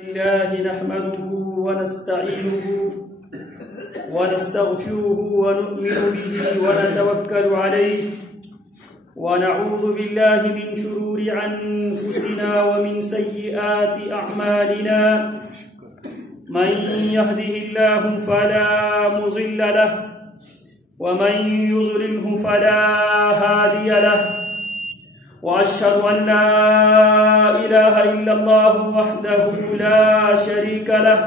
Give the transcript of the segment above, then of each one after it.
الله نحمده ونستعينه ونستغفره ونؤمن به ونتوكل عليه ونعوذ بالله من شرور أنفسنا ومن سيئات أعمالنا من يهده الله فلا مضل له ومن يضلله فلا هادي له وأشهد أن لا إله إلا الله وحده لا شريك له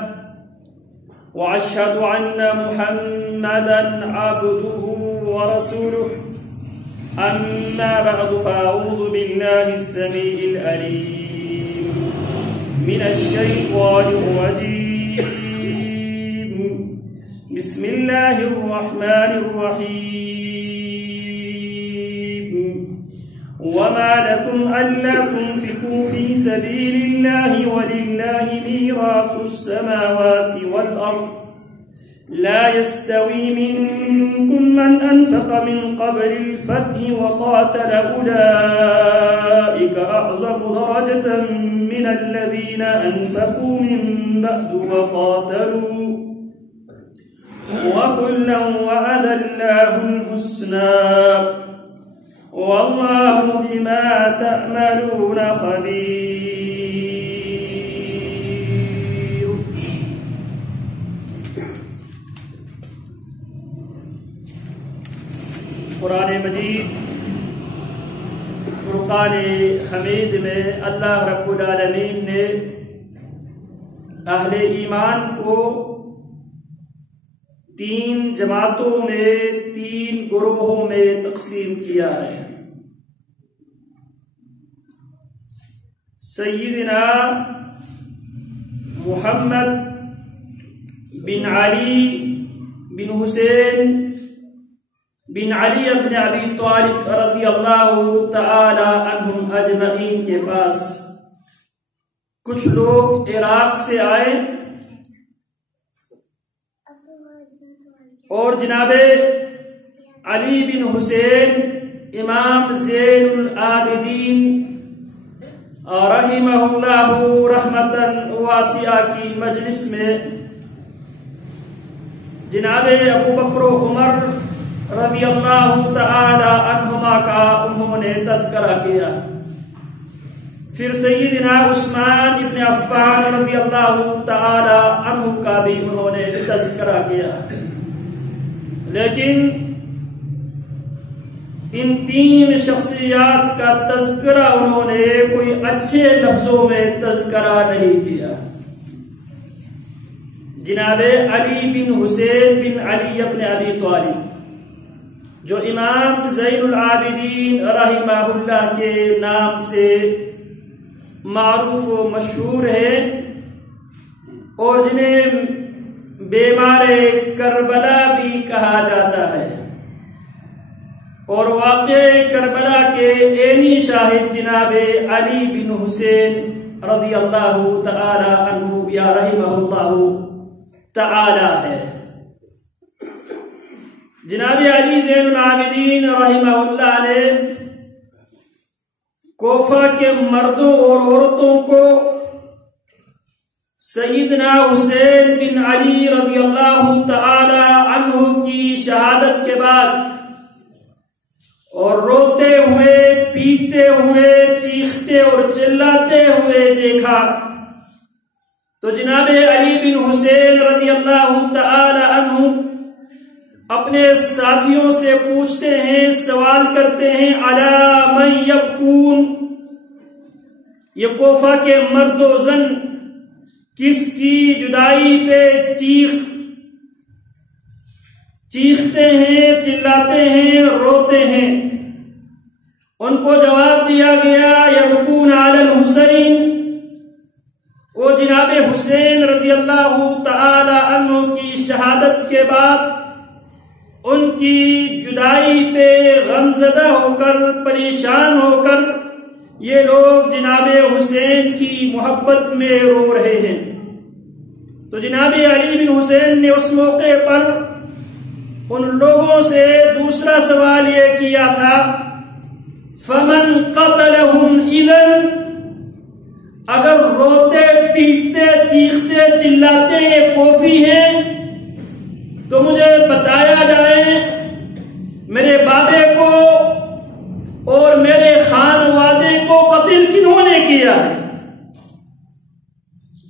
وأشهد أن محمدا عبده ورسوله أما بعد فأعوذ بالله السميع العليم من الشيطان الرجيم بسم الله الرحمن الرحيم وما لكم ألا تنفقوا في سبيل الله ولله ميراث السماوات والأرض لا يستوي منكم من أنفق من قبل الفتح وقاتل أولئك أعظم درجة من الذين أنفقوا من بعد وقاتلوا وكلا وعد الله الحسنى والله بما تعملون خبير. قرآن مجید فرقان حمید میں اللہ رب العالمین نے اہل ایمان کو تین جماعتوں میں تین گروہوں میں تقسیم کیا ہے. سیدنا محمد بن علی بن حسین بن علی ابن ابی طالب رضی اللہ تعالی عنہم اجمعین کے پاس کچھ لوگ عراق سے آئے اور جناب علی بن حسین امام زین العابدین رحمہ اللہ رحمتاً واسعہ کی مجلس میں جناب ابو بکر و عمر رضی اللہ تعالی عنہما کا انہوں نے تذکرہ کیا. پھر سیدنا عثمان ابن عفان رضی اللہ تعالی عنہ کا بھی انہوں نے تذکرہ کیا. لیکن ان تین شخصیات کا تذکرہ انہوں نے کوئی اچھے لفظوں میں تذکرہ نہیں کیا. جناب علی بن حسین بن علی ابن ابی طالب جو امام زین العابدین رحمہ اللہ کے نام سے معروف و مشہور ہے اور جنہیں بیمار کربلا بھی کہا جاتا ہے اور واقع کربلا کے عینی شاہد جناب علی بن حسین رضی اللہ تعالی عنہ یا رحمہ اللہ تعالی ہے. جناب علی زین العابدین رحمہ اللہ نے کوفہ کے مردوں اور عورتوں کو سیدنا حسین بن علی رضی اللہ تعالی عنہ کی شہادت کے بعد اور روتے ہوئے پیٹتے ہوئے چیختے اور چلاتے ہوئے دیکھا تو جناب علی بن حسین رضی اللہ تعالی عنہ اپنے ساتھیوں سے پوچھتے ہیں، سوال کرتے ہیں، علی من یبکون، یہ کوفہ کے مرد و زن کس کی جدائی پہ چیختے ہیں، چلاتے ہیں، روتے ہیں؟ ان کو جواب دیا گیا یبکون علی الحسین، وہ جناب حسین رضی اللہ تعالی عنہ کی شہادت کے بعد ان کی جدائی پہ غمزدہ ہو کر پریشان ہو کر یہ لوگ جناب حسین کی محبت میں رو رہے ہیں. تو جناب علی بن حسین نے اس موقع پر ان لوگوں سے دوسرا سوال یہ کیا تھا، فمن قتلهم اذن، اگر روتے پیٹتے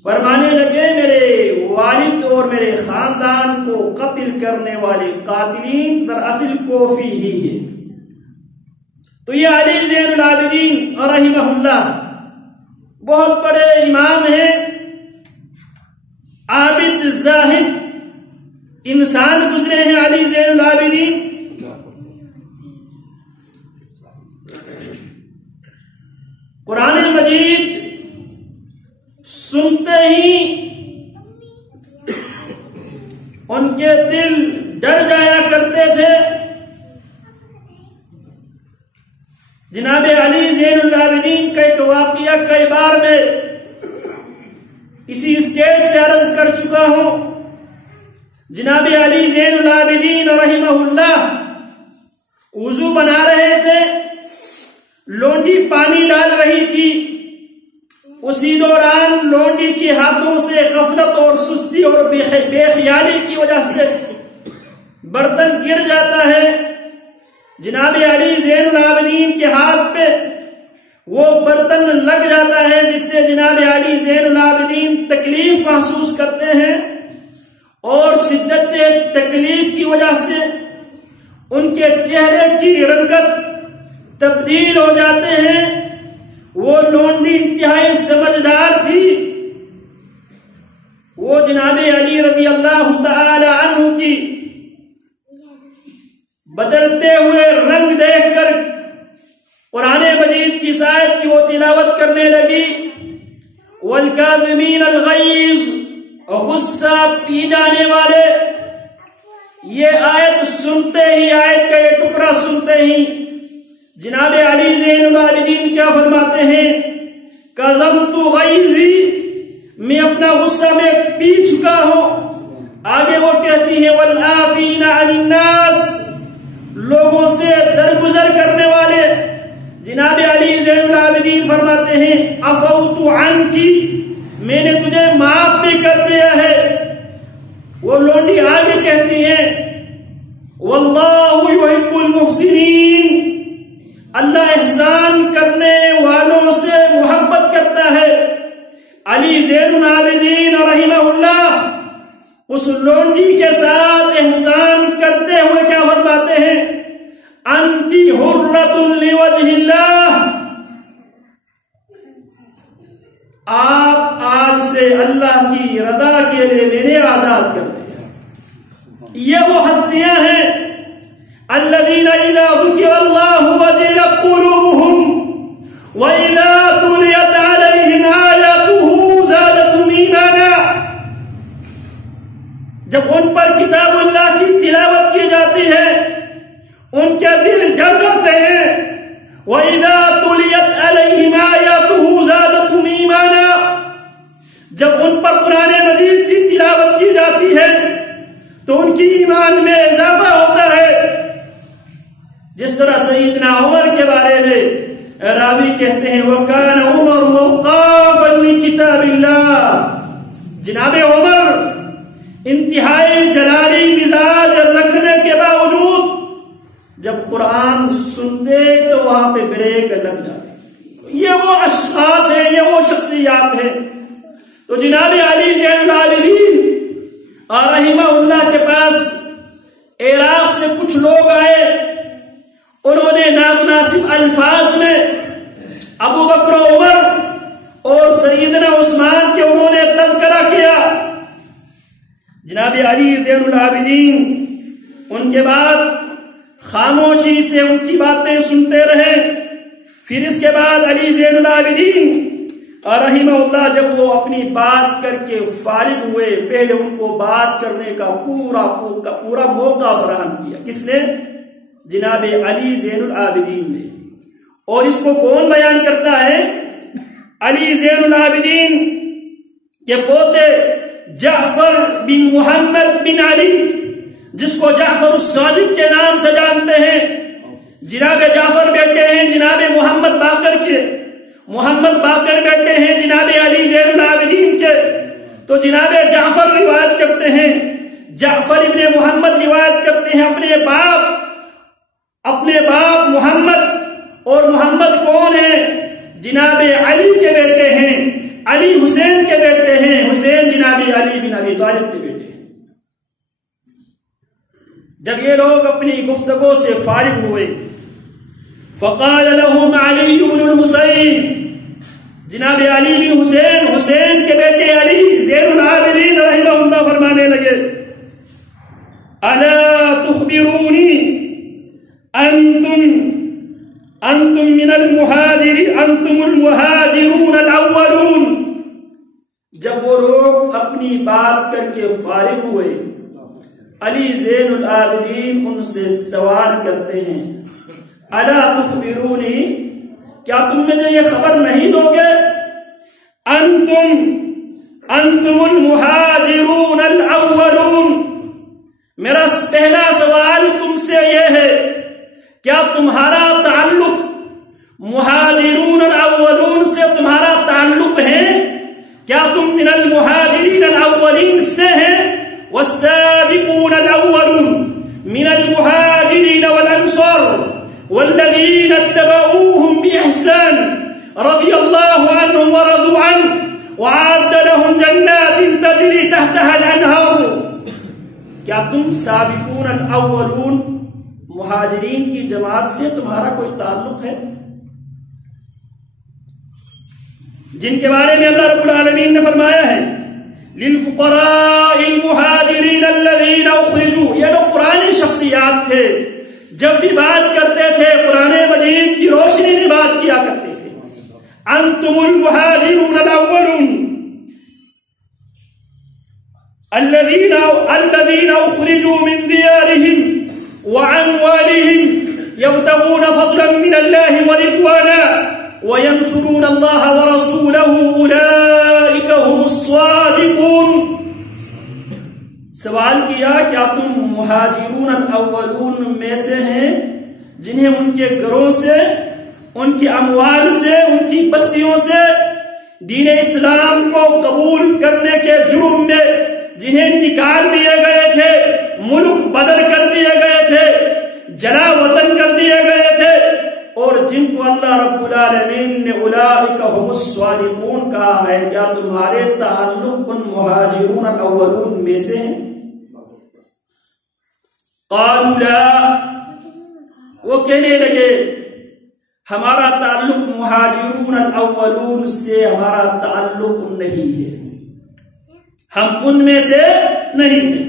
فرمانے لگے میرے والد اور میرے خاندان کو قتل کرنے والے قاتلین دراصل کوفی ہی ہے۔ تو یہ علی زین العابدین رحمہ اللہ بہت بڑے امام ہیں، عابد زاہد انسان گزرے ہیں علی زین العابدین۔ قرآن مجید سنتے ہی ان کے دل ڈر جایا کرتے تھے۔ جناب علی زین العابدین کا ایک واقعہ کئی بار میں اسی اسٹیج سے عرض کر چکا ہوں۔ جناب علی زین العابدین رحمہ اللہ وضو بنا رہے تھے، لونڈی پانی ڈال رہی تھی، اسی دوران لونڈی کے ہاتھوں سے غفلت اور سستی اور بے خیالی کی وجہ سے برتن گر جاتا ہے۔ جناب علی زین العابدین کے ہاتھ پہ وہ برتن لگ جاتا ہے، جس سے جناب علی زین العابدین تکلیف محسوس کرتے ہیں، اور شدت تکلیف کی وجہ سے ان کے چہرے کی رنگت تبدیل ہو جاتے ہیں۔ وہ لونڈی انتہائی سمجھدار تھی، وہ جناب علی رضی اللہ تعالی عنہ کی بدلتے ہوئے رنگ دیکھ کر قرآن مجید کی آیت کی وہ تلاوت کرنے لگی، وَالْكَاظِمِينَ الْغَيْظَ، غصہ پی جانے والے۔ یہ آیت سنتے ہی، آیت کا یہ ٹکڑا سنتے ہی جناب علی زین العابدین کیا فرماتے ہیں؟ کظمت غیظی، میں اپنا غصہ میں پی چکا ہوں۔ آگے وہ کہتی ہے والعافین عن الناس، لوگوں سے درگزر کرنے والے۔ جناب علی زین العابدین فرماتے ہیں عفوت عنکی، میں نے تجھے معاف بھی کر دیا ہے۔ وہ لونڈی آگے کہتی ہیں واللہ یحب المحسنین، اللہ احسان کرنے والوں سے محبت کرتا ہے۔ علی زین العابدین رحمہ اللہ اس لونڈی کے ساتھ احسان کرتے ہوئے کیا فرماتے ہیں؟ انتی حرۃ لوجہ اللہ، آپ آج سے اللہ کی رضا کے لیے میں نے آزاد کر دیا۔ یہ وہ ہستیاں ہیں الذین اذا ذکر اللہ وجلت قلوبہم واذا تلیت علیہم آیاتہ زادتہم ایمانا، جب ان پر کتاب اللہ کی تلاوت کی جاتی ہے ان کے دل ڈر جاتے ہیں۔ وَإِذَا تُلِيَتْ عَلَيْهِمْ آيَاتُهُ زَادَتْهُمْ إِيمَانًا، جب ان پر قرآن مجید کی تلاوت کی جاتی ہے تو ان کی ایمان میں اضافہ ہوتا ہے۔ جس طرح سیدنا عمر کے بارے میں راوی کہتے ہیں وَكَانَ عُمَرُ وَقَافًا لِكِتَابِ اللَّهِ، جناب عمر انتہائی جلالی مزاج رکھنے کے باوجود جب قرآن سنتے تو وہاں پہ بریک لگ جاتے۔ یہ وہ اشخاص ہیں، یہ وہ شخصیات ہیں۔ تو جناب علی زین العابدین رحمہ اللہ کے پاس عراق سے کچھ لوگ آئے، انہوں نے نامناسب الفاظ میں ابو بکر و عمر اور سیدنا عثمان کے انہوں نے تذکرہ کیا۔ جناب علی زین العابدین ان کے بعد خاموشی سے ان کی باتیں سنتے رہے۔ پھر اس کے بعد علی زین العابدین رحمہ اللہ جب وہ اپنی بات کر کے فارغ ہوئے، پہلے ان کو بات کرنے کا پورا موقع فراہم کیا۔ کس نے؟ جناب علی زین العابدین نے۔ اور اس کو کون بیان کرتا ہے؟ علی زین العابدین کے پوتے جعفر بن محمد بن علی، جس کو جعفر الصادق کے نام سے جانتے ہیں۔ جناب جعفر بیٹے ہیں جناب محمد باقر کے، محمد باقر بیٹے ہیں جناب علی زین العابدین کے۔ تو جناب جعفر روایت کرتے ہیں، جعفر ابن محمد روایت کرتے ہیں اپنے باپ محمد، اور محمد کون ہے؟ جناب علی کے بیٹے ہیں، علی حسین کے بیٹے ہیں، جب یہ لوگ اپنی گفتگو سے فارغ ہوئے فقال لهم علی بن الحسین، جناب علی بن حسین، حسین کے بیٹے علی زین العابدین رحمہ اللہ فرمانے لگے الا تخبرونی انتم من انتم المہاجرون الاولون۔ جب وہ لوگ اپنی بات کر کے فارغ ہوئے علی زین العابدین ان سے سوال کرتے ہیں الا تخبرونی، کیا تم مجھے یہ خبر نہیں دو گے انتم المہاجرون الاولون، میرا پہلا سوال تم سے یہ ہے کیا تمہارا تعلق مہاجرون الاولون سے تمہارا تعلق ہے؟ کیا تم من المہاجرین الاولین سے ہیں؟ والسابقون الاولون من المہاجرین والانصار والذین اتبعوهم بإحسان رضی اللہ عنہم ورضوا عنہ وعد لهم جنات تجری تحتها الانہار، کیا تم سابقون الاولون مہاجرین کی جماعت سے تمہارا کوئی تعلق ہے جن کے بارے میں اللہ رب العالمین نے فرمایا ہے للفقراء المہاجرین الذین اخرجوا، یہ لوگ قرآنی شخصیات تھے، جب بھی بات کرتے تھے قرآن مجید کی روشنی میں بات کیا کرتے تھے۔ انتم المہاجرون الاولون الذین اخرجوا من دیارهم واموالهم یبتغون فضلا من اللہ ورضوانا وینصرون اللہ ورسولہ اولئک هم الصادقون۔ سوال کیا کیا تم مہاجرون الاولون میں سے ہیں جنہیں ان کے گھروں سے، ان کی اموال سے، ان کی بستیوں سے دین اسلام کو قبول کرنے کے جرم میں جنہیں نکال دیے گئے تھے، ملک بدر کر دیے گئے تھے، جلا وطن کر دیے گئے تھے، اور جن کو اللہ رب العالمین نے اولئک هم الصادقون کہا ہے، کیا تمہارے تعلق ان مہاجرون الاولون میں سے ہیں؟ قالوا لا، وہ کہنے لگے ہمارا تعلق مہاجرون الاولون سے ہمارا تعلق نہیں ہے، ہم ان میں سے نہیں ہیں۔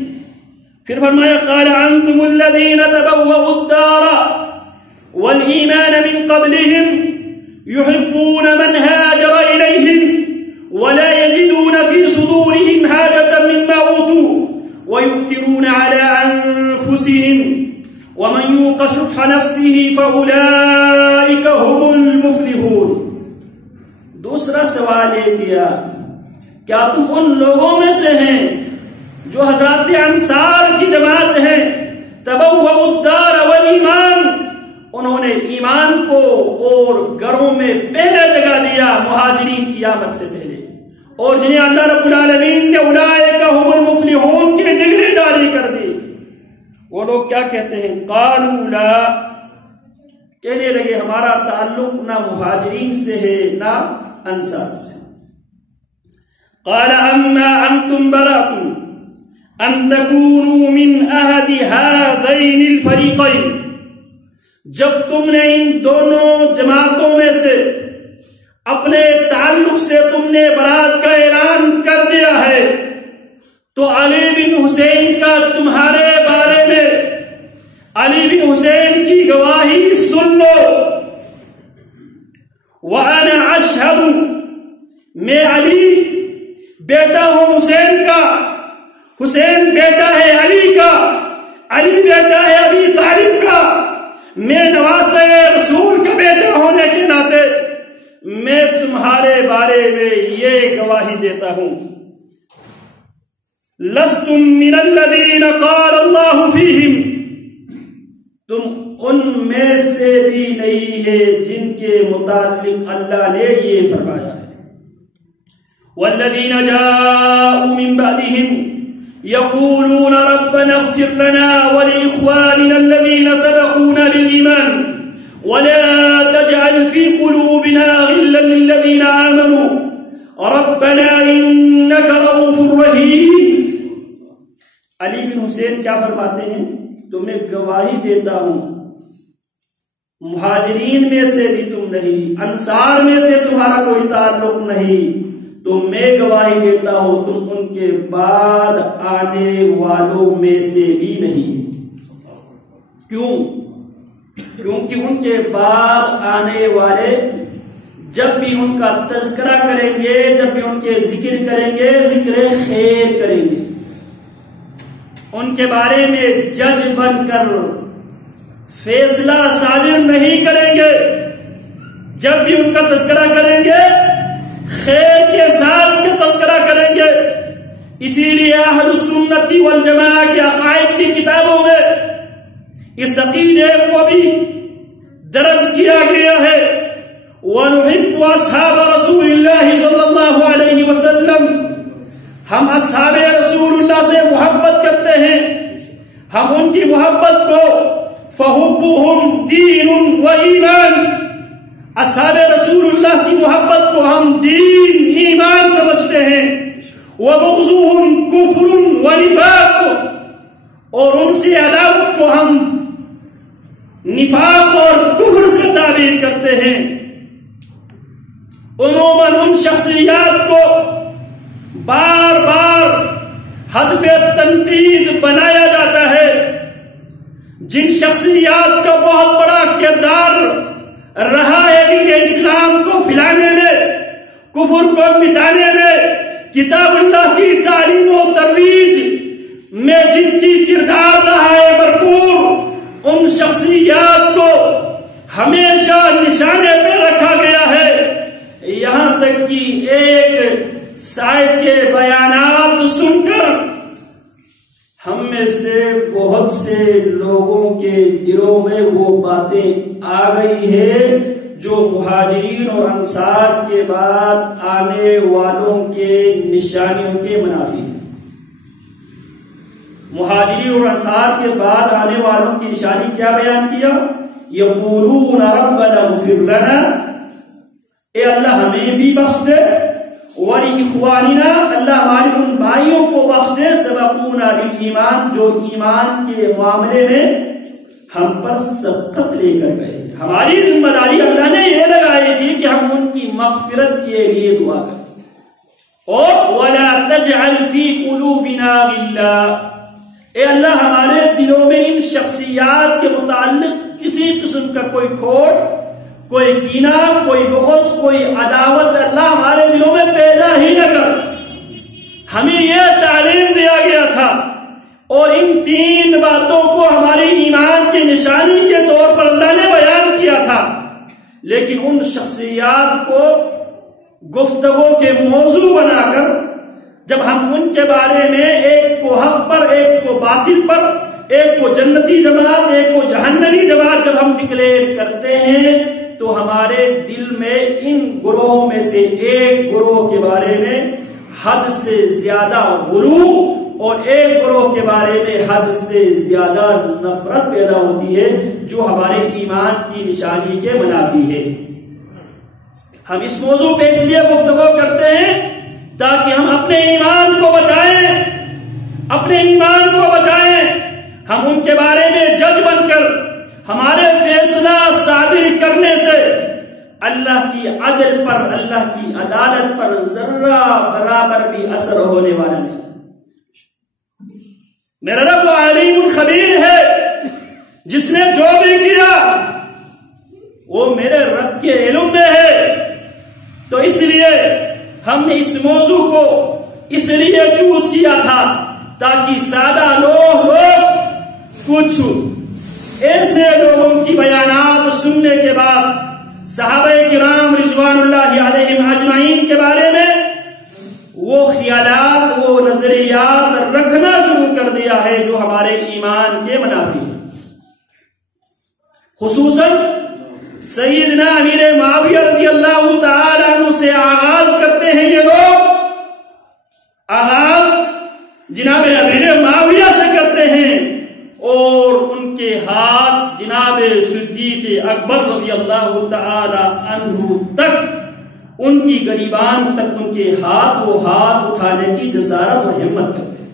پھر فرمایا قال انتم الذین تبوؤوا الدار والایمان من قبلهم يحبون من هاجر اليهم ولا يجدون في صدورهم حاجة مما اوتوا ويؤثرون على انفسهم ومن يوق شح نفسه فاولئك هم المفلحون۔ دوسرا سوال یہ کیا کیا تم ان لوگوں میں سے ہیں جو حضرات انصار کی جماعت ہیں، تبوؤوا الدار والایمان، انہوں نے ایمان کو اور گھروں میں پہلے جگہ دیا مہاجرین کی آمد سے پہلے، اور جنہیں اللہ رب العالمین نے اولئک هم المفلحون کی ڈگری جاری کر دی، وہ لوگ کیا کہتے ہیں؟ قالوا لا، کہنے لگے ہمارا تعلق نہ مہاجرین سے ہے نہ انصار سے۔ قال اما انتم براءتم ان تكونوا من احد هذين الفريقين، جب تم نے ان دونوں جماعتوں میں سے اپنے تعلق سے تم نے برات کا اعلان کر دیا ہے، تو علی بن حسین کا تمہارے بارے میں علی بن حسین کی گواہی سن لو۔ وَأَنَا أَشْهَدُ، میں علی بیٹا ہوں حسین کا، حسین بیٹا ہے علی کا، علی بیٹا ہے ابی طالب کا، میں نواسہ رسول کا بیٹا ہونے کے ناطے میں تمہارے بارے میں یہ گواہی دیتا ہوں، لستم من الذین قال اللہ فیہم، تم ان میں سے بھی نہیں ہے جن کے متعلق اللہ نے یہ فرمایا ہے۔ والذین جاءوا من بعدہم يقولون ربنا اغفر لنا ولإخواننا الذين سبقونا بالإيمان ولا تجعل في قلوبنا غلا للذين آمنوا ربنا إنك رؤوف رحيم۔ علی بن حسین کیا فرماتے ہیں؟ تمہیں گواہی دیتا ہوں مہاجرین میں سے بھی تم نہیں، انصار میں سے تمہارا کوئی تعلق نہیں، تو میں گواہی دیتا ہوں تم ان کے بعد آنے والوں میں سے بھی نہیں۔ کیوں؟ کیونکہ ان کے بعد آنے والے جب بھی ان کا تذکرہ کریں گے، جب بھی ان کے ذکر کریں گے، ذکر خیر کریں گے، ان کے بارے میں جج بن کر فیصلہ صادر نہیں کریں گے، جب بھی ان کا تذکرہ کریں گے خیر کے ساتھ تذکرہ کریں گے۔ اسی لیے اہل السنت والجماعہ کے عقائد کی کتابوں میں اس عقیدے کو بھی درج کیا گیا ہے، وَنُحِبُّ أَصْحَابَ رَسُولِ اللَّهِ صلی اللہ علیہ وسلم، ہم اصحاب رسول اللہ سے محبت کرتے ہیں، ہم ان کی محبت کو فَحُبُّهُمْ دِينٌ وَإِيمَانٌ، اصحاب رسول اللہ کی محبت کو ہم دین ایمان سمجھتے ہیں، وَبُغْضُهُمْ كُفْرٌ وَنِفَاقٌ، اور ان سے عداوت کو ہم نفاق اور کفر سے تعبیر کرتے ہیں۔ عموماً ان شخصیات کو بار بار ہدف تنقید بنایا جاتا ہے جن شخصیات کا بہت بڑا کردار رہا ہے دین اسلام کو پھیلانے میں، کفر کو مٹانے میں، کتاب اللہ کی تعلیم و ترویج میں جن کی کردار رہا ہے بھرپور، ان شخصیات کو ہمیشہ نشانے پہ رکھا گیا ہے، یہاں تک کہ ایک صاحب کے بیانات سن کر ہم میں سے بہت سے لوگوں کے دلوں میں وہ باتیں آ گئی ہے جو مہاجرین اور انصار کے بعد آنے والوں کے نشانیوں کے منافی ہیں۔ مہاجرین اور انصار کے بعد آنے والوں کی نشانی کیا بیان کیا؟ یقولون ربنا اغفر لنا، اے اللہ ہمیں بھی بخش دے، وَلِإِخْوَانِنَا، اللہ ہمارے ان بھائیوں کو بخش دے، سبقونا بالایمان، جو ایمان کے معاملے میں ہم پر سبقت لے کر گئے۔ ہماری ذمہ داری اللہ نے یہ لگائی تھی کہ ہم ان کی مغفرت کے لیے دعا کریں۔ اور وَلَا تَجْعَلْ فِي قُلُوبِنَا غِلًّا، اے اللہ ہمارے دلوں میں ان شخصیات کے متعلق کسی قسم کا کوئی کھوٹ، کوئی کینہ، کوئی بغض، کوئی عداوت اللہ ہمارے دلوں میں پیدا ہی نہ کر۔ ہمیں یہ تعلیم دیا گیا تھا اور ان تین باتوں کو ہماری ایمان کی نشانی کے طور پر اللہ نے بیان کیا تھا، لیکن ان شخصیات کو گفتگو کے موضوع بنا کر جب ہم ان کے بارے میں ایک کو حق پر، ایک کو باطل پر، ایک کو جنتی جماعت، ایک کو جہنمی جماعت جب ہم ڈکلیئر کرتے ہیں تو ہمارے دل میں ان گروہوں میں سے ایک گروہ کے بارے میں حد سے زیادہ غرور اور ایک گروہ کے بارے میں حد سے زیادہ نفرت پیدا ہوتی ہے جو ہمارے ایمان کی نشانی کے منافی ہے۔ ہم اس موضوع پہ اس لیے گفتگو کرتے ہیں تاکہ ہم اپنے ایمان کو بچائیں، اپنے ایمان کو بچائیں، ہم ان کے بارے میں جج بن کر ہمارے فیصلہ صادر کرنے سے اللہ کی عدل پر، اللہ کی عدالت پر ذرہ برابر بھی اثر ہونے والا نہیں۔ میرا رب علیم خبیر ہے، جس نے جو بھی کیا وہ میرے رب کے علم میں ہے۔ تو اس لیے ہم نے اس موضوع کو اس لیے چوز کیا تھا تاکہ سادہ لوگ کچھ ایسے لوگوں کی بیانات سننے کے بعد صحابہ کرام رضوان اللہ علیہم اجمعین کے بارے میں وہ خیالات، وہ نظریات رکھنا شروع کر دیا ہے جو ہمارے ایمان کے منافی ہیں۔ خصوصاً سیدنا امیر معاویہ رضی اللہ تعالی عنہ سے آغاز کرتے ہیں یہ لوگ، آغاز جناب امیر معاویہ سے کرتے ہیں اور ان کے ہاتھ جناب صدیق اکبر رضی اللہ تعالی عنہ تک، ان کی گریبان تک ان کے ہاتھ وہ ہاتھ اٹھانے کی جسارت اور ہمت کرتے ہیں۔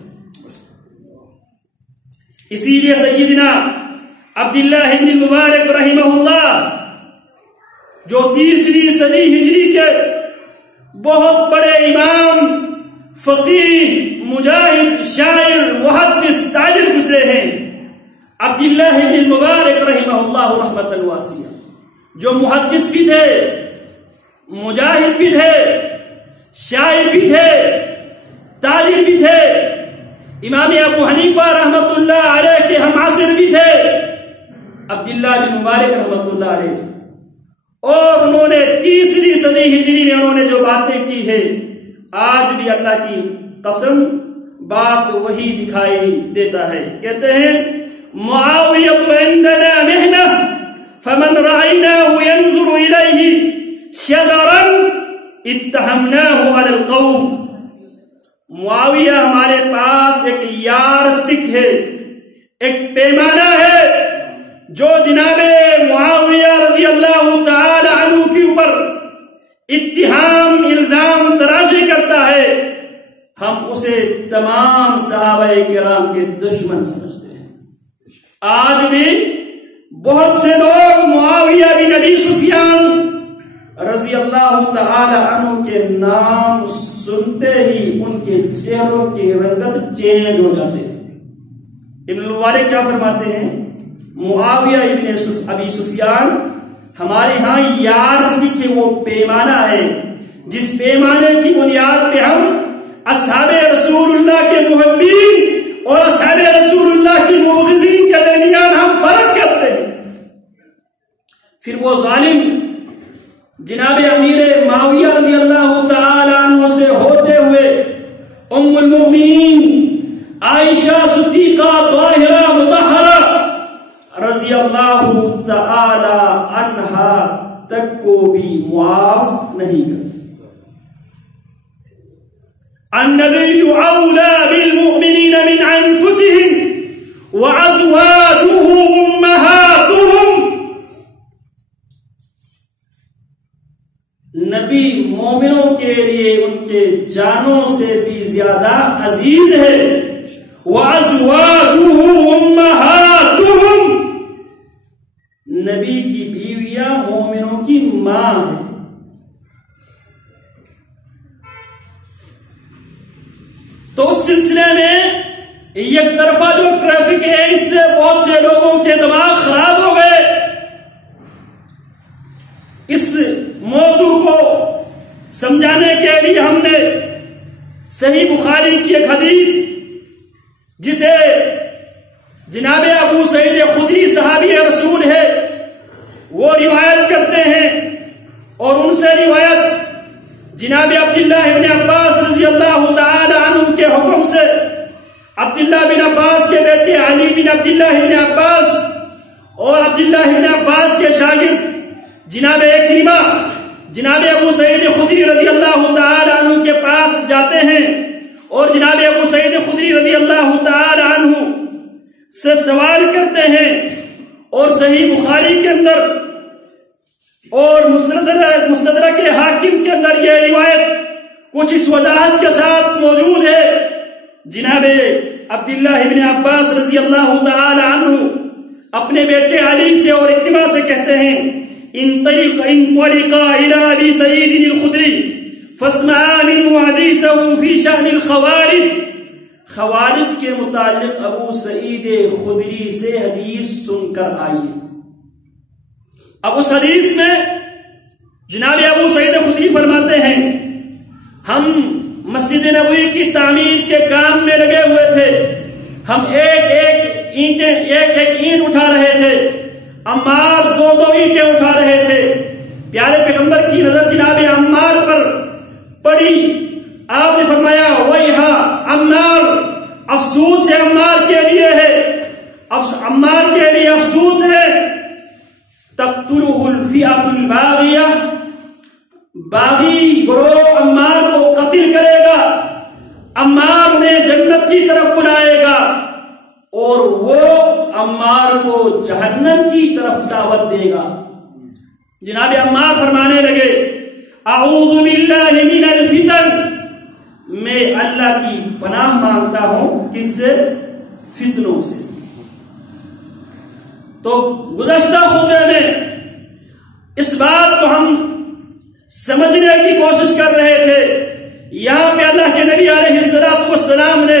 اسی لیے سیدنا عبداللہ ابن مبارک رحمہ اللہ جو 3 صدی ہجری کے بہت بڑے امام، فقیہ، مجاہد، شاعر، محدث، تاجر گزرے ہیں، عبداللہ ابن مبارک رحمہ اللہ رحمۃ واسعہ، جو محدث بھی تھے، مجاہد بھی تھے، شاعر بھی تھے، تاجر بھی تھے، امام ابو حنیفہ رحمۃ اللہ علیہ کے ہم عصر بھی تھے، عبداللہ بن مبارک رحمۃ اللہ علیہ، اور انہوں نے 3 صدی ہجری میں انہوں نے جو باتیں کی ہے، آج بھی اللہ کی قسم بات وہی دکھائی دیتا ہے۔ کہتے ہیں معاویہ عندنا محنہ فمن رأیناہ ينظر الیہ شذرا اتہمناہ علی القوم۔ معاویہ ہمارے پاس ایک یارسٹک ہے، ایک پیمانہ ہے جو جناب معاویہ رضی اللہ تعالی عنہ کے اوپر اتہام، الزام تراشی کرتا ہے، ہم اسے تمام صحابہ کرام کے دشمن سمجھتے ہیں۔ آج بھی بہت سے لوگ معاویہ بن ابی سفیان رضی اللہ تعالی عنہ کے نام سنتے ہی ان کے چہروں کی رنگت چینج ہو جاتے ہیں۔ ابن المبارک کیا فرماتے ہیں؟ معاویہ ابن ابی سفیان ہمارے ہاں یارسٹک کے وہ پیمانہ ہے جس پیمانے کی بنیاد پہ ہم اصحاب رسول اللہ کے محبین اور اصحاب رسول اللہ کی مبغضین کے درمیان ہم فرق کرتے ہیں۔ پھر وہ ظالم جناب امیر معاویہ رضی اللہ تعالی عنہ سے ہوتے ہوئے ام المؤمنین عائشہ صدیقہ طاہرہ مطہرہ رضی اللہ تعالی عنہا تک کو بھی معاف نہیں کرتے۔ النبی اولی بالمؤمنین من انفسهم وازواجه امہاتهم۔ نبی مومنوں کے لیے ان کے جانوں سے بھی زیادہ عزیز ہے۔ وازواجه امہاتهم، نبی کی بیویاں مومنوں کی ماں ہیں۔ تو اس سلسلے میں یک طرفہ جو ٹریفک ہے اس سے بہت سے لوگوں کے دماغ خراب ہو گئے۔ اس موضوع کو سمجھانے کے لیے ہم نے صحیح بخاری کی ایک حدیث جسے جناب ابو سعید خدری صحابی رسول ہے وہ روایت کرتے ہیں، اور ان سے روایت جناب عبداللہ ابن عباس رضی اللہ تعالی عنہ کے حکم سے عبداللہ بن عباس کے بیٹے علی بن عبداللہ ابن عباس اور عبداللہ ابن عباس کے شاگرد جناب اکرمہ جناب ابو سعید خدری رضی اللہ تعالی عنہ کے پاس جاتے ہیں اور جناب ابو سعید خدری رضی اللہ تعالی عنہ سے سوال کرتے ہیں، اور صحیح بخاری کے اندر اور مستدرک حاکم کے اندر یہ روایت کچھ اس وضاحت کے ساتھ موجود ہے۔ جناب عبداللہ ابن عباس رضی اللہ تعالی عنہ اپنے بیٹے علی سے اور اکرمہ سے کہتے ہیں انطلقا الى ابی سعید الخدری فاسمعا منه حدیثه فی شأن الخوارج، خوارج کے متعلق ابو سعید خدری سے حدیث سن کر آئیے۔ اب اس حدیث میں جناب ابو سعید خدری فرماتے ہیں ہم مسجد نبوی کی تعمیر کے کام میں لگے ہوئے تھے، ہم ایک ایک اینٹ اٹھا رہے تھے، عمار 2 اینٹیں اٹھا رہے تھے۔ پیارے پیغمبر کی نظر جناب عمار پر پڑی، آپ نے فرمایا ویہا عمار، افسوس ہے عمار کے لیے ہے، عمار کے لیے افسوس ہے۔ تقتلہ الفئۃ الباغیہ، باغی گروہ عمار کو قتل کرے گا، عمار انہیں جنت کی طرف بلائے گا اور وہ عمار کو جہنم کی طرف دعوت دے گا۔ جناب عمار فرمانے لگے اعوذ باللہ من الفتن، میں اللہ کی پناہ مانگتا ہوں، کس سے؟ فتنوں سے۔ تو گزشتہ خطبے میں اس بات کو ہم سمجھنے کی کوشش کر رہے تھے. یہاں پہ اللہ کے نبی علیہ السلام نے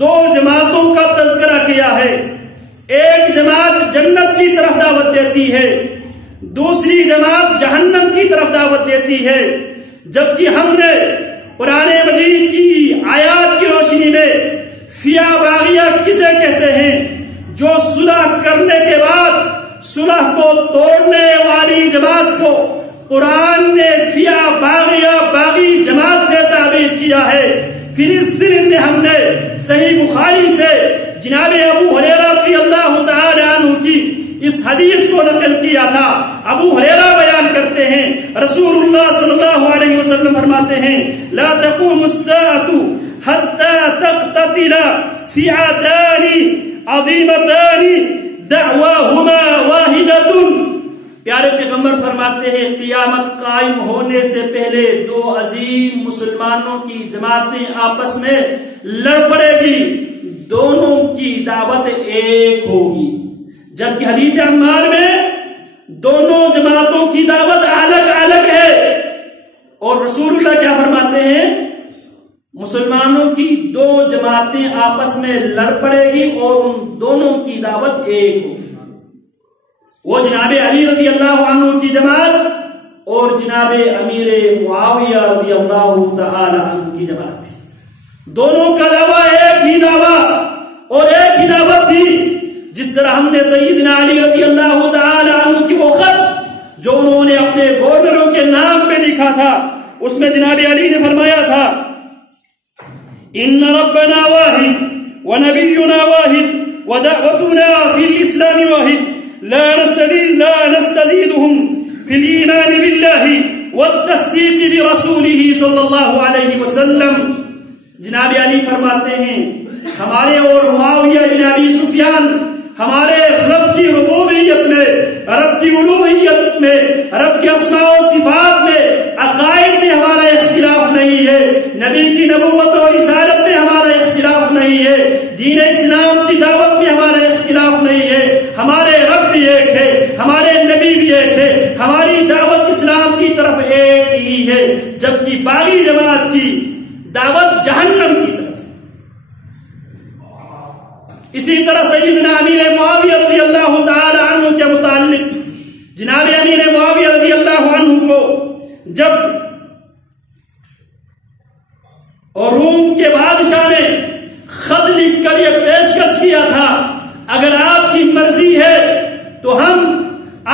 دو جماعتوں کا تذکرہ کیا ہے. ایک جماعت جنت کی طرف دعوت دیتی ہے, دوسری جماعت جہنم کی طرف دعوت دیتی ہے. جبکہ ہم نے قرآن مجید کی آیات کی روشنی میں فیہ باغیہ کسے کہتے ہیں؟ جو صلح کرنے کے بعد صلح کو توڑنے والی جماعت کو قرآن نے فیہ باغیہ باغی جماعت سے تعبیر کیا ہے. پھر اس دن میں ہم نے صحیح بخاری سے جناب ابو ہریرہ رضی اللہ تعالی عنہ کی اس حدیث کو نقل کیا تھا. ابو ہریرہ بیان کرتے ہیں رسول اللہ صلی اللہ علیہ وسلم فرماتے ہیں لا تقوم الساعة حتى تقتتل فئتان عظیمتان دعواهما واحدة. پیارے پیغمبر فرماتے ہیں قیامت قائم ہونے سے پہلے دو عظیم مسلمانوں کی جماعتیں آپس میں لڑ پڑے گی, دونوں کی دعوت ایک ہوگی. جبکہ حدیث عمار میں دونوں جماعتوں کی دعوت الگ الگ ہے, اور رسول اللہ کیا فرماتے ہیں؟ مسلمانوں کی دو جماعتیں آپس میں لڑ پڑے گی اور ان دونوں کی دعوت ایک ہوگی. وہ جناب علی رضی اللہ عنہ کی جماعت اور جناب امیر معاویہ رضی اللہ تعالی عنہ کی جماعت تھی. دونوں کا دعویٰ ایک ہی دعویٰ اور ایک ہی دعوت تھی. جس طرح ہم نے سیدنا علی رضی اللہ تعالی عنہ کی وہ خط جو انہوں نے اپنے گورنروں کے نام پہ لکھا تھا, اس میں جناب علی نے فرمایا تھا ان ربنا واحد ونبینا واحد ودعوتنا فی الاسلام واحد لا نستزيدهم في الإيمان بالله والتصديق برسوله صلى الله عليه وسلم. جناب علی فرماتے ہیں ہمارے اور معاویہ بن ابی سفیان ہمارے رب کی ربوبیت میں, رب کی الوہیت میں, رب کی اسماء و صفات میں, عقائد میں ہمارا اختلاف نہیں ہے, نبی کی نبوت اور رسالت میں ہمارا اختلاف نہیں ہے, دین اسلام کی دعوت میں ہمارا اختلاف نہیں ہے. ہمارے رب بھی ایک ہے, ہمارے نبی بھی ایک ہے, ہماری دعوت اسلام کی طرف ایک ہی ہے. جبکہ باغی جماعت کی دعوت جہنم کی طرف. اسی طرح سیدنا امیر معاویہ رضی اللہ تعالی عنہ کے متعلق جناب امیر معاویہ رضی اللہ عنہ کو جب اور روم کے بادشاہ نے خط لکھ کر یہ پیشکش کیا تھا اگر آپ کی مرضی ہے تو ہم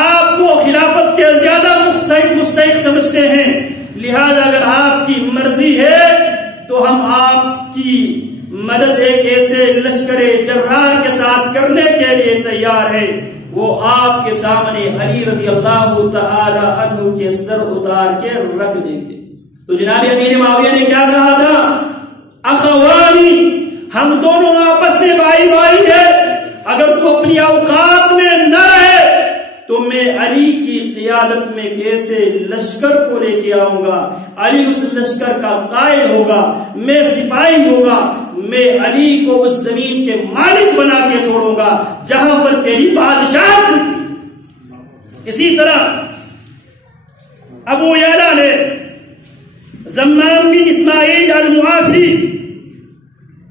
آپ کو خلافت کے زیادہ مستحق سمجھتے ہیں, لہذا اگر آپ کی مرضی ہے تو ہم آپ کی مدد ایک ایسے لشکر جرار کے ساتھ کرنے کے لیے تیار ہے. وہ آپ کے سامنے علی رضی اللہ تعالی عنہ کے سر اتار کے رکھ دیں گے. تو جناب امیر معاویہ نے کیا کہا تھا؟ اخوانی, ہم دونوں آپس میں بھائی بھائی ہیں, اگر تو اپنی اوقات میں نہ رہے تو میں علی کی قیادت میں کیسے لشکر کو لے کے آؤں گا؟ علی اس لشکر کا قائد ہوگا, میں سپاہی ہوگا, میں علی کو اس زمین کے مالک بنا کے چھوڑوں گا جہاں پر تیری بادشاہت. اسی طرح ابو یعلا نے زمام بن اسماعیل المعافری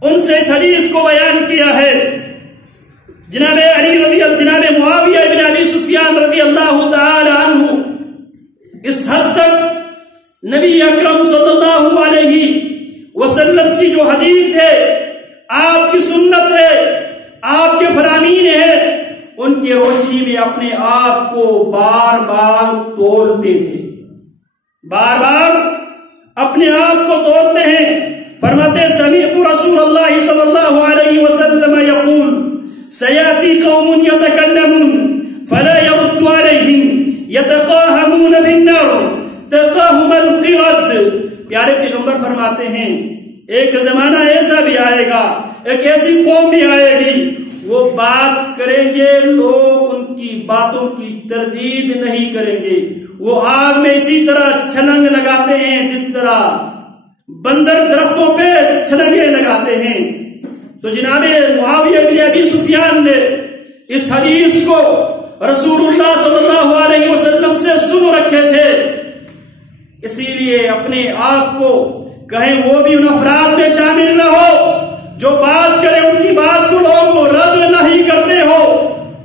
ان سے اس حدیث کو بیان کیا ہے. جناب معاویہ بن ابی سفیان رضی اللہ تعالی عنہ اس حد تک نبی اکرم صلی اللہ علیہ وسلم کی جو حدیث ہے, آپ کی سنت ہے, آپ کے فرامین ہے, ان کی روشنی میں اپنے آپ کو بار بار تولتے تھے, بار بار اپنے آپ کو تولتے ہیں. فرماتے سمیعت رسول اللہ صلی اللہ علیہ وسلم یقول سیاتی قوم یتکلمون فلا يرد علیہم یتقاہمون بالنار تقاہم القرد. پیارے پیغمبر فرماتے ہیں ایک زمانہ ایسا بھی آئے گا, ایک ایسی قوم بھی آئے گی, وہ بات کریں گے, لوگ ان کی باتوں کی تردید نہیں کریں گے, وہ آگ میں اسی طرح چھلنگ لگاتے ہیں جس طرح بندر درختوں پہ چھلنگیں لگاتے ہیں. تو جناب معاویہ بن ابی سفیان نے اس حدیث کو رسول اللہ صلی اللہ علیہ وسلم سے سن رکھے تھے، اسی لیے اپنے آپ کو کہیں وہ بھی ان افراد میں شامل نہ ہو جو بات کرے ان کی بات کو لوگ رد نہیں کرتے ہو،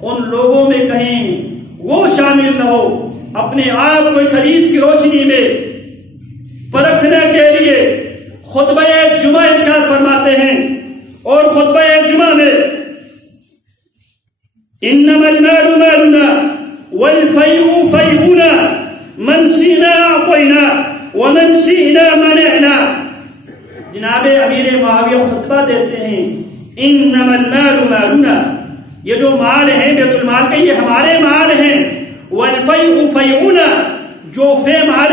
ان لوگوں میں کہیں وہ شامل نہ ہو۔ اپنے آپ کو اس حدیث کی روشنی میں پرکھنے کے لیے خطبہ جمعہ ارشاد فرماتے ہیں، اور خطبہ جمعہ میں انما المال مالنا والفيء فيئنا من شئنا اعطينا ومن شئنا منعنا، جناب امیر معاویہ خطبہ دیتے ہیں انما المال مالنا، یہ جو مال ہیں بیت المال کے یہ ہمارے مال ہیں، والفیء فیئنا، جو مال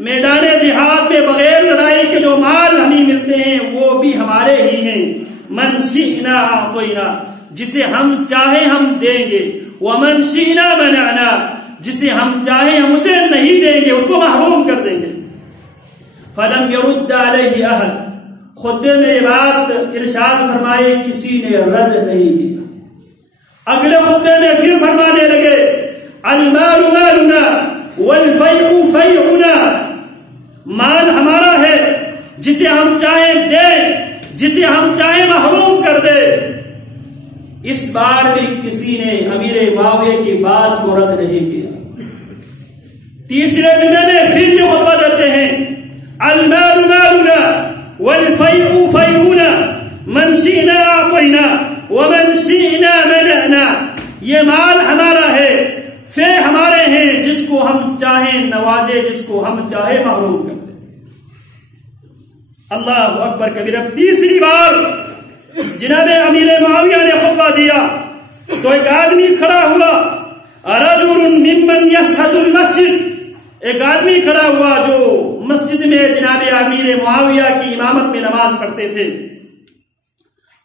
میدان جہاد میں بغیر لڑائی کے جو مال ہمیں ملتے ہیں وہ بھی ہمارے ہی ہیں، من شئنا اعطینا، جسے ہم چاہیں ہم دیں گے، ومن شئنا منعنا، جسے ہم چاہیں ہم اسے نہیں دیں گے، اس کو محروم کر دیں گے۔ فلم يرد علیہ احد، خطبے میں یہ بات ارشاد فرمائی کسی نے رد نہیں کیا۔ اگلے خطبے میں پھر فرمانے لگے المال مالنا والفیء فیئنا، مال ہمارا ہے، جسے ہم چاہیں دیں، جسے ہم چاہیں محروم کر دے۔ اس بار بھی کسی نے امیر معاویہ کی بات کو رد نہیں کیا۔ تیسرے جمعے میں پھر یہ خطبہ دیتے ہیں المال مالنا والفیء فیئنا من شئنا اعطینا ومن شئنا منعنا، یہ مال ہمارا ہے، فے ہمارے ہیں، جس کو ہم چاہیں نوازے، جس کو ہم چاہے محروم کر دیں۔ اللہ اکبر کبیرہ۔ تیسری بار جناب امیر معاویہ نے خطبہ دیا تو ایک آدمی کھڑا ہوا، رجل ممن یشہد المسجد، ایک آدمی کھڑا ہوا جو مسجد میں جناب امیر معاویہ کی امامت میں نماز پڑھتے تھے۔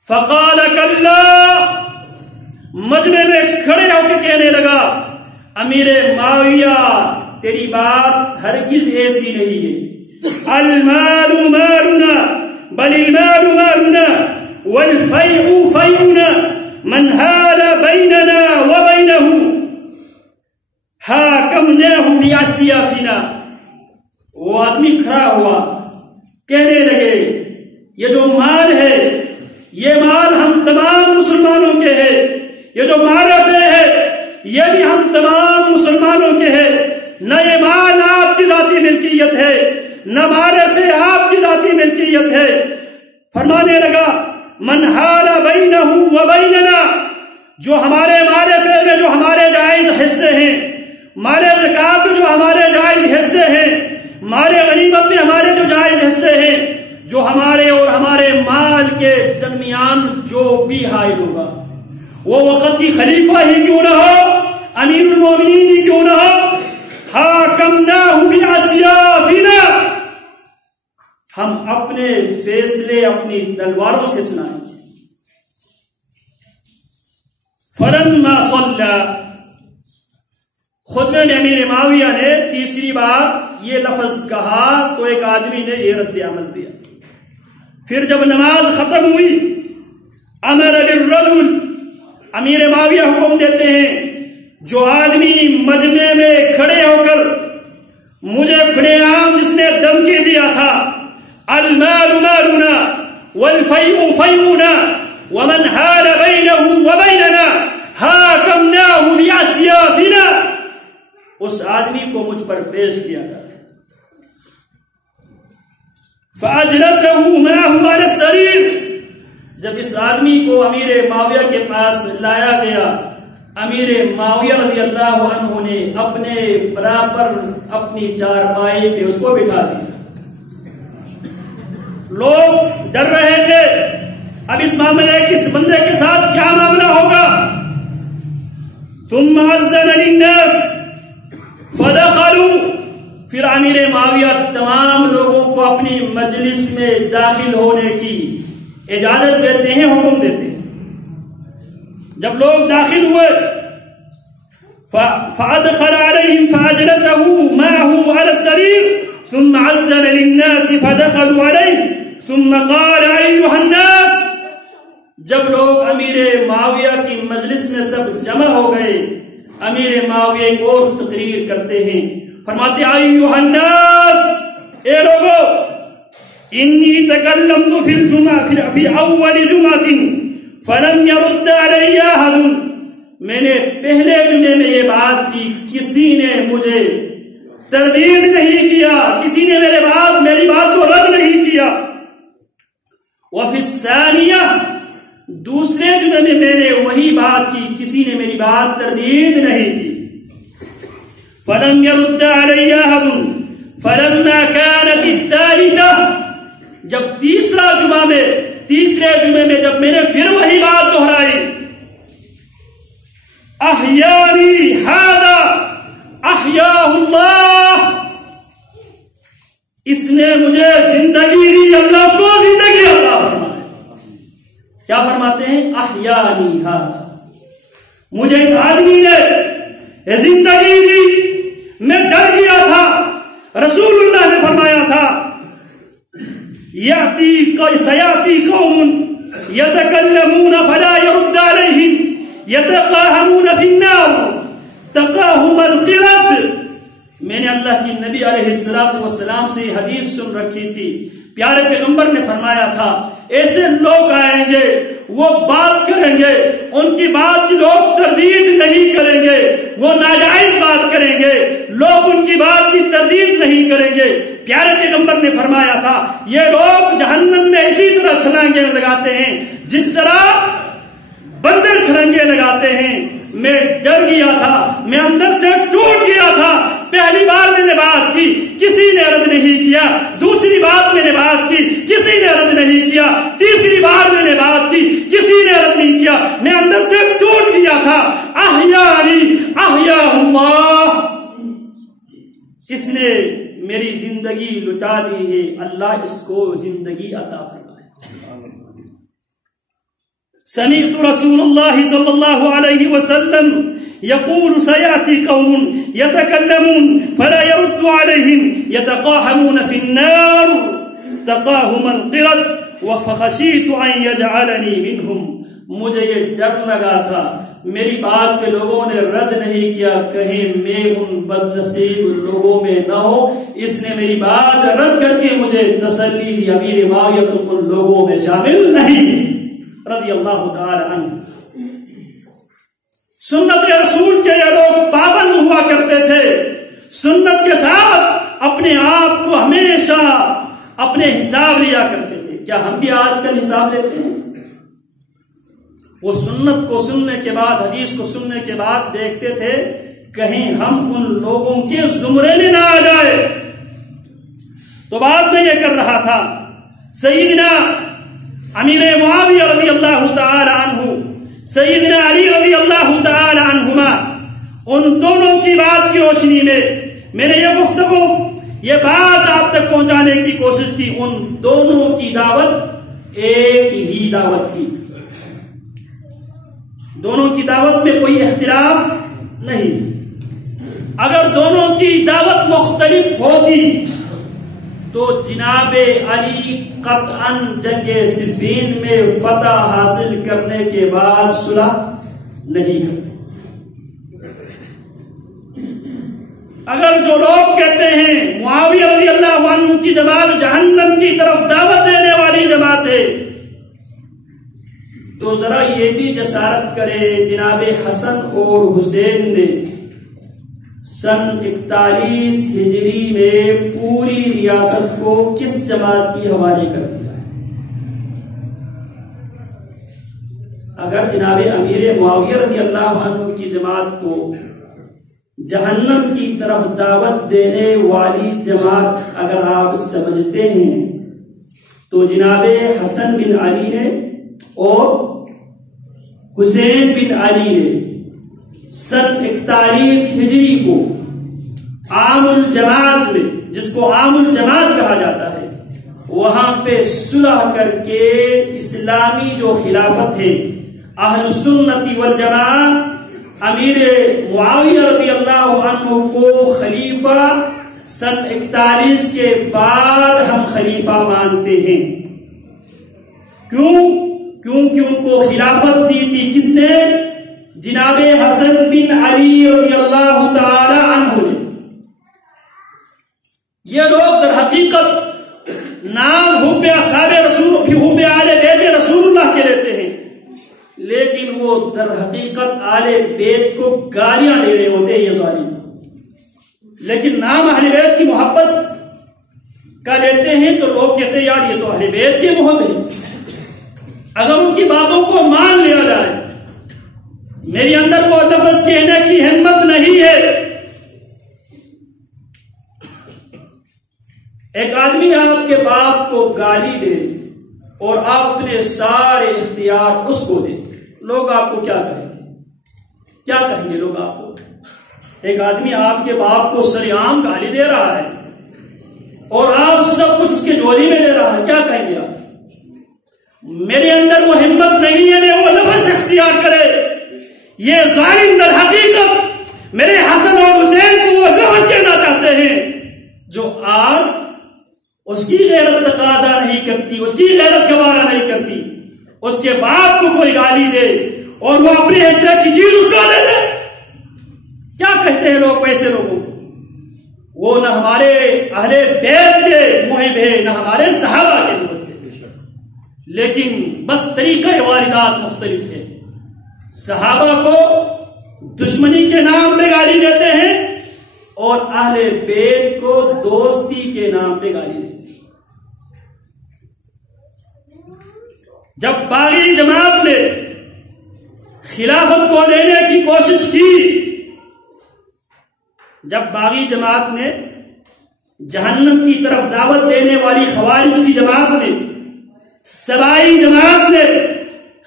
فقال کلا، مجمع میں کھڑے ہو کے کہنے لگا امیر معاویہ تیری بات ہرگز ایسی نہیں ہے، المال مالنا بل المال مالنا والفیء فیئنا من حال بیننا وبینہ حاکمناہ باسیافنا۔ وہ آدمی کھڑا ہوا، کہنے لگے یہ جو مال ہے یہ مال ہم تمام مسلمانوں کے ہے، یہ جو معرفے ہے یہ بھی ہم تمام مسلمانوں کے ہے، نہ یہ مال آپ کی ذاتی ملکیت ہے، نہ معرفے آپ کی ذاتی ملکیت ہے۔ فرمانے لگا من حال بینہ وبیننا، جو ہمارے معرفے میں جو ہمارے جائز حصے ہیں، مال زکات میں جو ہمارے جائز حصے ہیں، مال غنیمت میں ہمارے جو جائز حصے ہیں، جو ہمارے اور ہمارے مال کے درمیان جو بھی حائل ہوگا، وہ وقت کی خلیفہ ہی کیوں نہ ہو، امیر المومنین ہی کیوں نہ ہو، حاکمناہ باسیافنا، ہم اپنے فیصلے اپنی تلواروں سے سنائیں گے۔ فلما صلی، خطبے میں امیر معاویہ نے تیسری بار یہ لفظ کہا تو ایک آدمی نے یہ رد عمل دیا۔ پھر جب نماز ختم ہوئی امر بالرجل، امیر معاویہ حکم دیتے ہیں جو آدمی مجمع میں کھڑے ہو کر مجھے کھلے عام جس نے دھمکی دیا تھا المال مالنا والفیء فیئنا ومن حال بینہ وبیننا حاکمناہ باسیافنا، اس آدمی کو مجھ پر پیش کیا گیا۔ فاجلسہ معہ علی السریر، جب اس آدمی کو امیر معاویہ کے پاس لایا گیا، امیر معاویہ رضی اللہ عنہ نے اپنے برابر اپنی چارپائی پہ اس کو بٹھا دیا۔ لوگ ڈر رہے تھے اب اس معاملے کس بندے کے ساتھ کیا معاملہ ہوگا۔ ثم اذن للناس فدخلوا، پھر امیر معاویہ تمام لوگوں کو اپنی مجلس میں داخل ہونے کی اجازت دیتے ہیں، حکم دیتے ہیں۔ جب لوگ داخل ہوئے فادخل علیہم فاجلسہ معہ علی السریر ثم اذن للناس فدخلوا علیہ ثم قال ایھا الناس، جب لوگ امیر معاویہ کی مجلس میں سب جمع ہو گئے، امیر معاویہ ایک اور تقریر کرتے ہیں، فرماتے ہیں ایھا الناس، اے لوگو، انی تکلمت فی الجمعہ فی اول جمعہ فلم يرد علی احد، میں نے پہلے جمعے میں یہ بات کی، کسی نے مجھے تردید نہیں کیا، کسی نے میری بات کو رد نہیں کیا۔ وفی الثانیہ، دوسرے جمعے میں نے وہی بات کی، کسی نے میری بات تردید نہیں کی۔ فلم يرد علی احد فلما كانت الثالثہ، جب تیسرے جمعے میں جب میں نے پھر وہی بات دہرائی، احیانی ھذا احیاہ اللہ، اس نے مجھے زندگی دی، اللہ اس کو زندگی عطا فرمائے۔ کیا فرماتے ہیں؟ احیانی ھذا، مجھے اس آدمی نے زندگی دی، میں ڈر گیا تھا۔ رسول اللہ نے فرمایا تھا سیاتی قوم یتکلمون فلا یرد علیہم یتقاہمون فی النار تقاہم القرد۔ میں نے اللہ کی نبی علیہ السلام سے یہ حدیث سن رکھی تھی، پیارے پیغمبر نے فرمایا تھا ایسے لوگ آئیں گے، وہ بات کریں گے، ان کی بات کی لوگ تردید نہیں کریں گے، وہ ناجائز بات کریں گے، لوگ ان کی بات کی تردید نہیں کریں گے۔ پیارے پیغمبر نے فرمایا تھا یہ لوگ جہنم میں اسی طرح چھلانگے لگاتے ہیں جس طرح بندر چھلانگے لگاتے ہیں۔ میں ڈر گیا تھا، میں اندر سے ٹوٹ گیا تھا۔ پہلی بار میں نے بات کی، کسی نے رد نہیں کیا، دوسری بار میں نے بات کی، کسی نے رد نہیں کیا، تیسری بار میں نے بات کی، کسی نے رد نہیں کیا، میں اندر سے ٹوٹ گیا تھا۔ احیانی احیاہ اللہ، جس نے میری زندگی لٹا دی ہے، اللہ اس کو زندگی عطا فرمائے۔ سمعت رسول اللہ صلی اللہ علیہ وسلم یقول سیاتی قوم یتکلمون فلا يرد علیہم یتقاہمون فی النار تقاہم القرد فخشیت ان یجعلنی منہم۔ مجھے یہ ڈر لگا تھا، میری بات پہ لوگوں نے رد نہیں کیا، کہیں میں ان بد نصیب لوگوں میں نہ ہو، اس نے میری بات رد کر کے مجھے تسلی دی، امیر معاویہ تم ان لوگوں میں شامل نہیں، رضی اللہ تعالی عنہ۔ سنت رسول کے یہ لوگ پابند ہوا کرتے تھے، سنت کے ساتھ اپنے آپ کو ہمیشہ اپنے حساب لیا کرتے تھے۔ کیا ہم بھی آج کل حساب لیتے ہیں؟ وہ سنت کو سننے کے بعد، حدیث کو سننے کے بعد دیکھتے تھے کہیں ہم ان لوگوں کے زمرے میں نہ آ جائے، تو بعد میں یہ کر رہا تھا۔ سیدنا امیر معاویہ رضی اللہ تعالی عنہ، سیدنا علی رضی اللہ تعالی عنہما، ان دونوں کی بات کی روشنی میں نے یہ گفتگو، یہ بات آپ تک پہنچانے کی کوشش کی۔ ان دونوں کی دعوت ایک ہی دعوت تھی، دونوں کی دعوت میں کوئی اختلاف نہیں تھی۔ اگر دونوں کی دعوت مختلف ہوتی تو جناب علی قطعاً جنگ صفین میں فتح حاصل کرنے کے بعد صلح نہیں کرتے۔ اگر جو لوگ کہتے ہیں معاویہ رضی اللہ عنہ کی جماعت جہنم کی طرف دعوت دینے والی جماعت ہے، تو ذرا یہ بھی جسارت کرے جناب حسن اور حسین نے سن 41 ہجری میں پوری ریاست کو کس جماعت کی حوالے کر دیا ہے؟ اگر جناب امیر معاویہ رضی اللہ عنہ کی جماعت کو جہنم کی طرف دعوت دینے والی جماعت اگر آپ سمجھتے ہیں، تو جناب حسن بن علی نے اور حسین بن علی نے سن 41 ہجری کو عام الجماعت میں، جس کو عام الجماعت کہا جاتا ہے، وہاں پہ صلح کر کے اسلامی جو خلافت ہے، اہل السنت والجماعت امیر معاویہ رضی اللہ عنہ کو خلیفہ سن 41 کے بعد ہم خلیفہ مانتے ہیں۔ کیوں؟ کیونکہ ان کو خلافت دی تھی کس نے؟ جناب حسن بن علی رضی اللہ تعالی عنہ نے۔ یہ لوگ در حقیقت نام حب اصحاب رسول حب آل بیت رسول اللہ کے لیتے ہیں، لیکن وہ در حقیقت آل بیت کو گالیاں دے رہے ہوتے ہیں، یہ ظالم۔ لیکن نام اہل بیت کی محبت کا لیتے ہیں تو لوگ کہتے ہیں یار یہ تو اہل بیت کے محب ہیں۔ اگر ان کی باتوں کو مان لیا جائے، میری اندر وہ لفظ کہنے کی ہمت نہیں ہے۔ ایک آدمی آپ کے باپ کو گالی دے اور آپ اپنے سارے اختیار اس کو دیں، لوگ آپ کو کیا کہیں گے؟ کیا کہیں گے لوگ آپ کو؟ ایک آدمی آپ کے باپ کو سریعام گالی دے رہا ہے اور آپ سب کچھ اس کے جولی میں لے رہا ہے، کیا کہیں گے آپ؟ میرے اندر وہ ہمت نہیں ہے وہ لفظ اختیار کرے۔ یہ ظالم در حقیقت میرے حسن اور حسین کو وہ لفظ کہنا چاہتے ہیں جو آج اس کی غیرت تقاضا نہیں کرتی، اس کی غیرت گوارا نہیں کرتی۔ اس کے باپ کو کوئی گالی دے اور وہ اپنے حصے کی چیز اس کو دے دے، کیا کہتے ہیں لوگ ایسے لوگوں کو؟ وہ نہ ہمارے اہل بیت کے محب ہے، نہ ہمارے صحابہ کے محب ہے، لیکن بس طریقہ واردات مختلف ہے۔ صحابہ کو دشمنی کے نام پہ گالی دیتے ہیں اور اہل بیت کو دوستی کے نام پہ گالی دیتے ہیں۔ جب باغی جماعت نے خلافت کو لینے کی کوشش کی، جب باغی جماعت نے جہنم کی طرف دعوت دینے والی خوارج کی جماعت نے، سبائی جماعت نے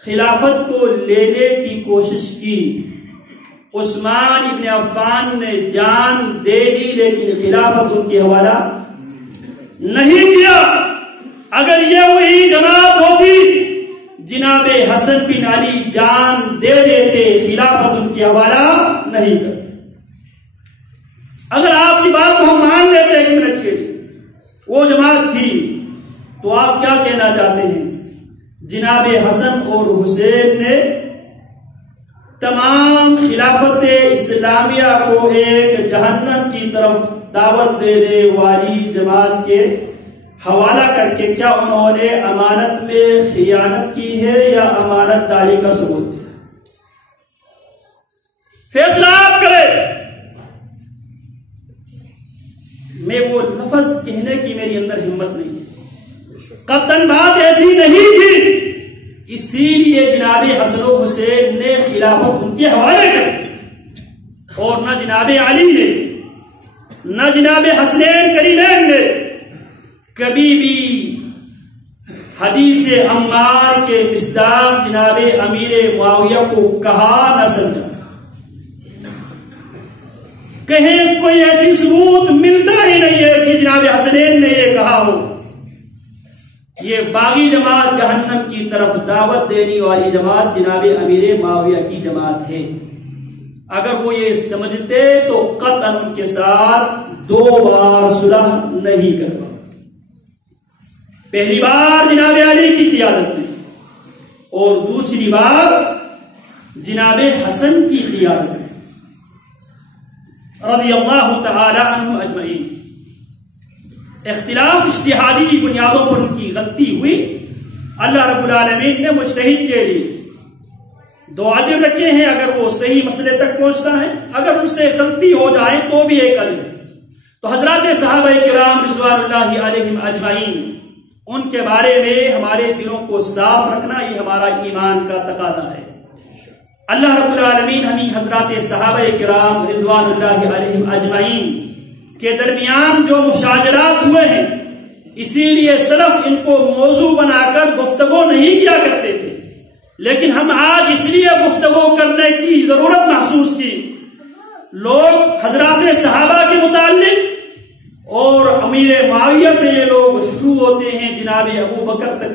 خلافت کو لینے کی کوشش کی، عثمان ابن عفان نے جان دے دی لیکن خلافت ان کے حوالہ نہیں کیا۔ اگر یہ وہی جماعت ہوتی جناب حسن بن علی جان دے دیتے، خلافت ان کے حوالہ نہیں کرتے۔ اگر آپ کی بات کو ہم مان لیتے ایک منٹ کے لیے وہ جماعت تھی تو آپ کیا کہنا چاہتے ہیں؟ جناب حسن اور حسین نے تمام خلافت اسلامیہ کو ایک جہنم کی طرف دعوت دینے والی جماعت کے حوالہ کر کے کیا انہوں نے امانت میں خیانت کی ہے یا امانت داری کا ثبوت دیا؟ فیصلہ آپ کریں۔ میں وہ لفظ کہنے کی میری اندر ہمت نہیں ہے، قطعاً بات ایسی نہیں تھی، اسی لیے جناب حسن و حسین نے خلافت ان کے حوالے کر اور نہ جناب علی نے نہ جناب حسنین کریمین نے کبھی بھی حدیث عمار کے مصداق جناب امیر معاویہ کو کہا نہ سمجھا۔ کہیں کوئی ایسی ثبوت ملتا ہی نہیں ہے کہ جناب حسنین نے یہ کہا ہو۔ یہ باغی جماعت جہنم کی طرف دعوت دینے والی جماعت جناب امیر معاویہ کی جماعت ہے۔ اگر وہ یہ سمجھتے تو قطعاً ان کے ساتھ 2 بار صلح نہیں کروا۔ پہلی بار جناب علی کی قیادت میں اور دوسری بار جناب حسن کی قیادت میں رضی اللہ تعالی عنہ اجمعین۔ اختلاف اجتہادی بنیادوں پر ان کی غلطی ہوئی، اللہ رب العالمین نے مجتہد کے لیے 2 اجر رکھے ہیں اگر وہ صحیح مسئلے تک پہنچتا ہے، اگر ان سے غلطی ہو جائے تو بھی 1 اجر۔ تو حضرات صحابہ کرام رضوان اللہ علیہم اجمعین، ان کے بارے میں ہمارے دلوں کو صاف رکھنا یہ ہمارا ایمان کا تقاضا ہے۔ اللہ رب العالمین ہمیں حضرات صحابہ کرام رضوان اللہ علیہم اجمعین کے درمیان جو مشاجرات ہوئے ہیں، اسی لیے سلف ان کو موضوع بنا کر گفتگو نہیں کیا کرتے تھے، لیکن ہم آج اس لیے گفتگو کرنے کی ضرورت محسوس کی۔ لوگ حضرات صحابہ کے متعلق اور امیر معاویہ سے یہ لوگ شروع ہوتے ہیں جناب ابو بکر تک